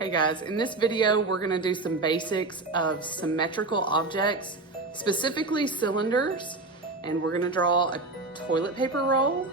Hey guys, in this video, we're gonna do some basics of symmetrical objects, specifically cylinders, and we're gonna draw a toilet paper roll.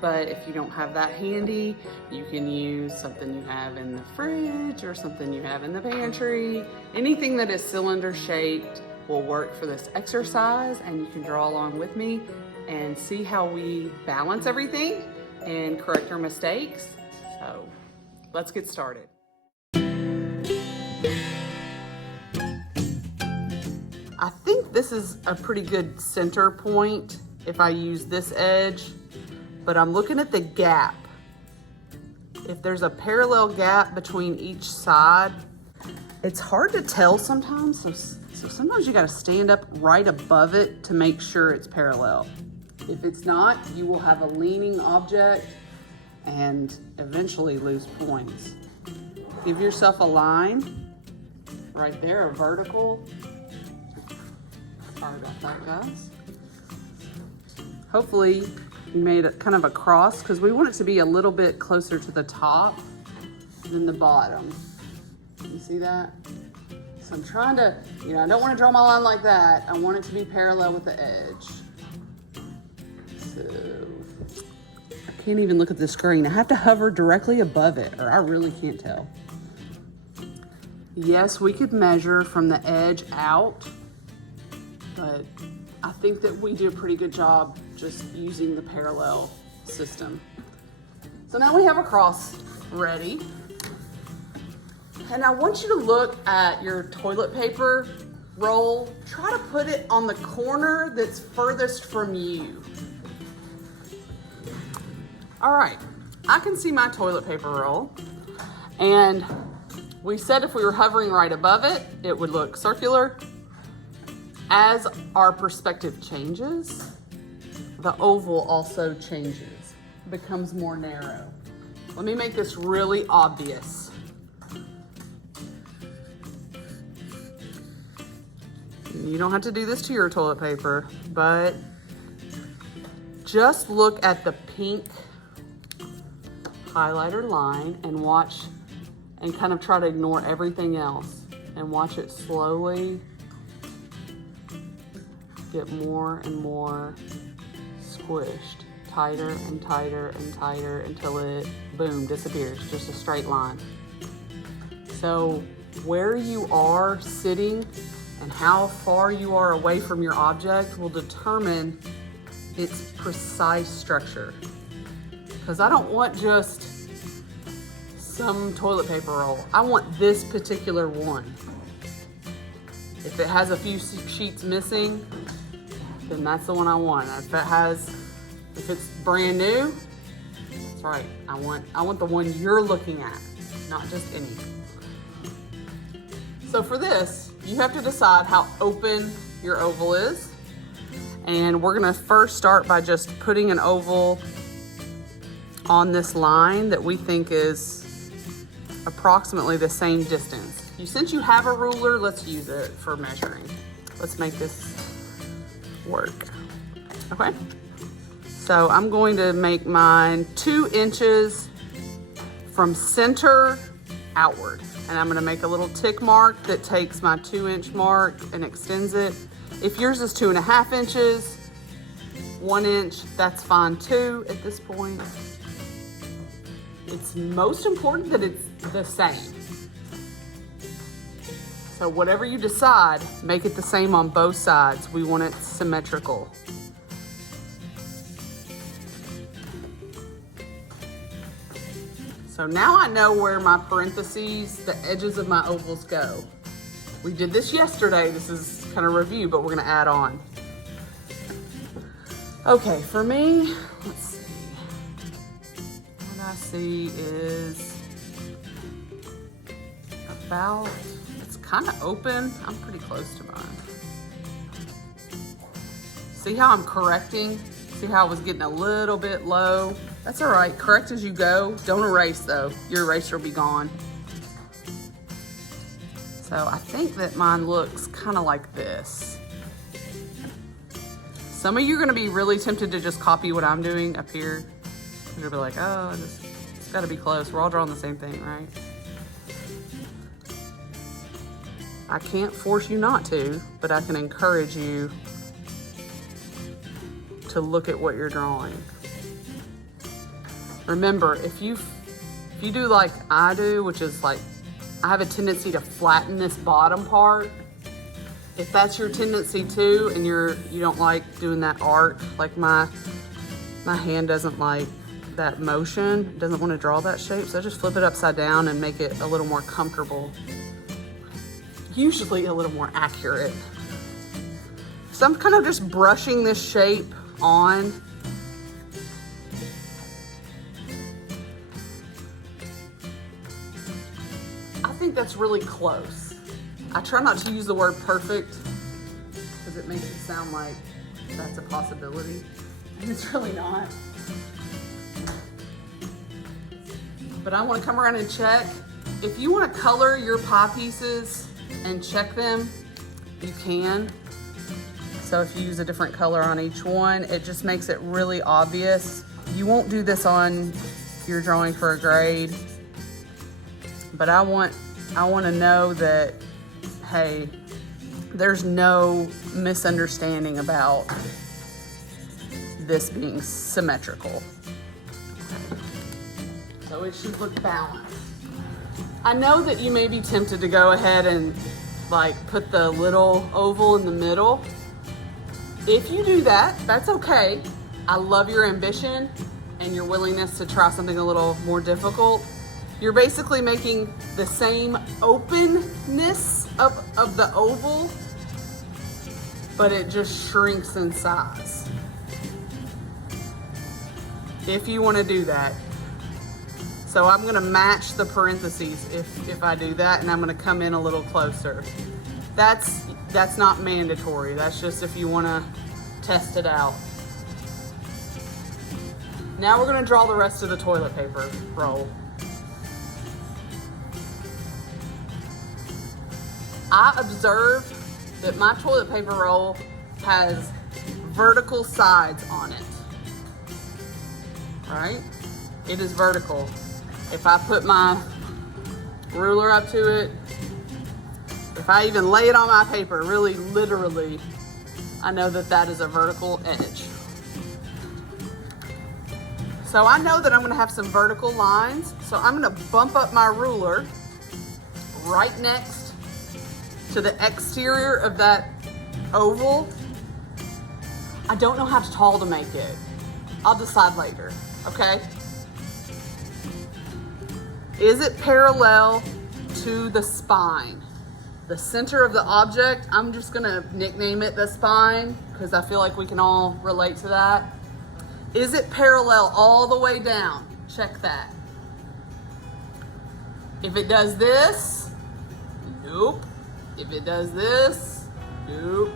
But if you don't have that handy, you can use something you have in the fridge or something you have in the pantry. Anything that is cylinder shaped will work for this exercise, and you can draw along with me and see how we balance everything and correct our mistakes. So let's get started. I think this is a pretty good center point if I use this edge, but I'm looking at the gap. If there's a parallel gap between each side, it's hard to tell sometimes, so sometimes you gotta stand up right above it to make sure it's parallel. If it's not, you will have a leaning object and eventually lose points. Give yourself a line right there, a vertical. Sorry about that, guys. Hopefully you made it kind of a cross because we want it to be a little bit closer to the top than the bottom. You see that? So I'm trying to, I don't want to draw my line like that. I want it to be parallel with the edge. So I can't even look at the screen. I have to hover directly above it or I really can't tell. Yes, we could measure from the edge out, but I think that we do a pretty good job just using the parallel system. So now we have a cross ready. And I want you to look at your toilet paper roll. Try to put it on the corner that's furthest from you. All right, I can see my toilet paper roll. And we said if we were hovering right above it, it would look circular. As our perspective changes, the oval also changes, becomes more narrow. Let me make this really obvious. You don't have to do this to your toilet paper, but just look at the pink highlighter line and watch and kind of try to ignore everything else and watch it slowly get more and more squished, tighter and tighter and tighter until it, boom, disappears, just a straight line. So where you are sitting and how far you are away from your object will determine its precise structure. Because I don't want just some toilet paper roll. I want this particular one. If it has a few sheets missing, then that's the one I want. If it's brand new, that's right. I want the one you're looking at, not just any. So for this, you have to decide how open your oval is. And we're gonna first start by just putting an oval on this line that we think is approximately the same distance. Since you have a ruler, let's use it for measuring. Let's make this work. Okay, so I'm going to make mine 2 inches from center outward, and I'm going to make a little tick mark that takes my 2-inch mark and extends it. If yours is 2.5 inches, 1 inch, that's fine too at this point. It's most important that it's the same. So whatever you decide, make it the same on both sides. We want it symmetrical. So now I know where my parentheses, the edges of my ovals go. We did this yesterday. This is kind of review, but we're gonna add on. Okay, for me, let's see. What I see is about, kind of open. I'm pretty close to mine. See how I'm correcting? See how I was getting a little bit low? That's all right, correct as you go. Don't erase though, your eraser will be gone. So I think that mine looks kind of like this. Some of you are gonna be really tempted to just copy what I'm doing up here. You'll be like, oh, it's gotta be close. We're all drawing the same thing, right? I can't force you not to, but I can encourage you to look at what you're drawing. Remember, if you do like I do, which is like, I have a tendency to flatten this bottom part. If that's your tendency too, and you don't like doing that arc, like my hand doesn't like that motion, doesn't want to draw that shape, so I just flip it upside down and make it a little more comfortable. Usually a little more accurate. So I'm kind of just brushing this shape on. I think that's really close. I try not to use the word perfect because it makes it sound like that's a possibility, and it's really not. But I want to come around and check. If you want to color your pie pieces and check them, you can. So if you use a different color on each one, it just makes it really obvious. You won't do this on your drawing for a grade, but I want to know that, hey, there's no misunderstanding about this being symmetrical. So it should look balanced. I know that you may be tempted to go ahead and like put the little oval in the middle. If you do that, that's okay. I love your ambition and your willingness to try something a little more difficult. You're basically making the same openness of the oval, but it just shrinks in size. If you want to do that. So I'm gonna match the parentheses if I do that, and I'm gonna come in a little closer. That's not mandatory. That's just if you wanna test it out. Now we're gonna draw the rest of the toilet paper roll. I observed that my toilet paper roll has vertical sides on it, right? It is vertical. If I put my ruler up to it, if I even lay it on my paper, really literally, I know that that is a vertical edge. So I know that I'm gonna have some vertical lines, so I'm gonna bump up my ruler right next to the exterior of that oval. I don't know how tall to make it. I'll decide later, okay? Is it parallel to the spine? The center of the object, I'm just gonna nickname it the spine because I feel like we can all relate to that. Is it parallel all the way down? Check that. If it does this, nope. If it does this, nope.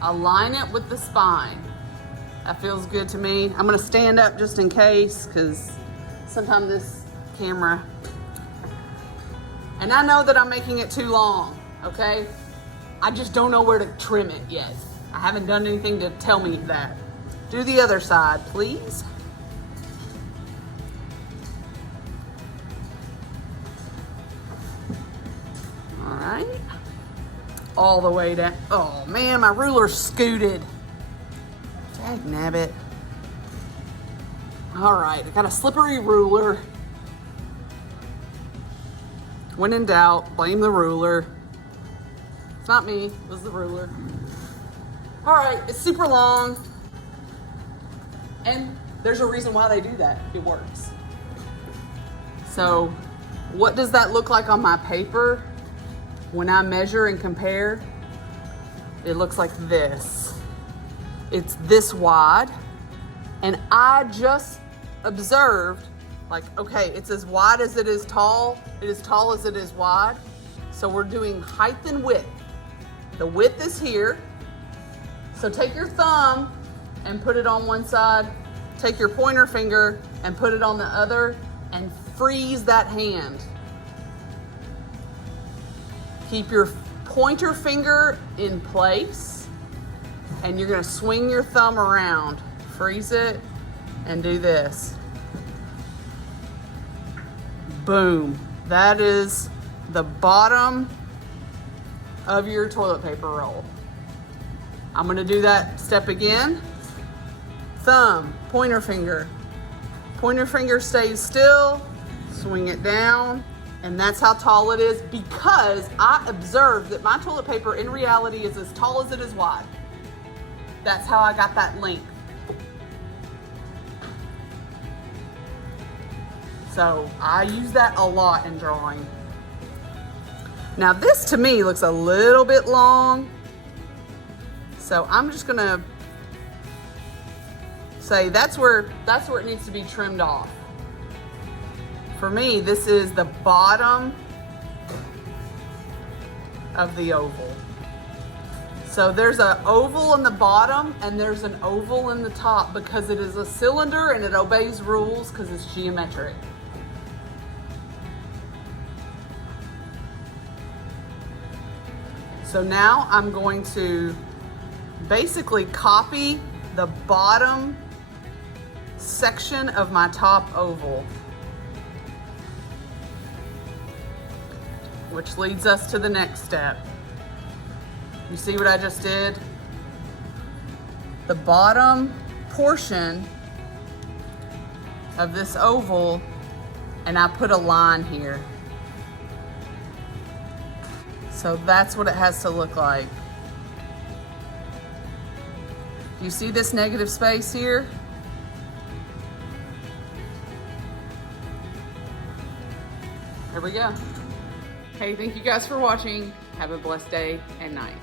Align it with the spine. That feels good to me. I'm gonna stand up just in case because sometimes this camera, and I know that I'm making it too long, okay? I just don't know where to trim it yet. I haven't done anything to tell me that. Do the other side, please. All right. All the way down. Oh man, my ruler's scooted. Dag nabbit. All right, I got a slippery ruler. When in doubt, blame the ruler. It's not me, it was the ruler. All right, it's super long. And there's a reason why they do that. It works. So what does that look like on my paper? When I measure and compare, it looks like this. It's this wide. And I just observed, like, okay, it's as wide as it is tall. It is tall as it is wide. So we're doing height and width. The width is here. So take your thumb and put it on one side. Take your pointer finger and put it on the other and freeze that hand. Keep your pointer finger in place and you're gonna swing your thumb around. Freeze it and do this. Boom. That is the bottom of your toilet paper roll. I'm gonna do that step again. Thumb, pointer finger stays still, swing it down, and that's how tall it is, because I observed that my toilet paper in reality is as tall as it is wide. That's how I got that length. So I use that a lot in drawing. Now this to me looks a little bit long, so I'm just gonna say that's where it needs to be trimmed off. For me, this is the bottom of the oval. So there's an oval in the bottom and there's an oval in the top because it is a cylinder and it obeys rules because it's geometric. So now I'm going to basically copy the bottom section of my top oval, which leads us to the next step. You see what I just did? The bottom portion of this oval, and I put a line here. So that's what it has to look like. You see this negative space here? There we go. Okay, thank you guys for watching. Have a blessed day and night.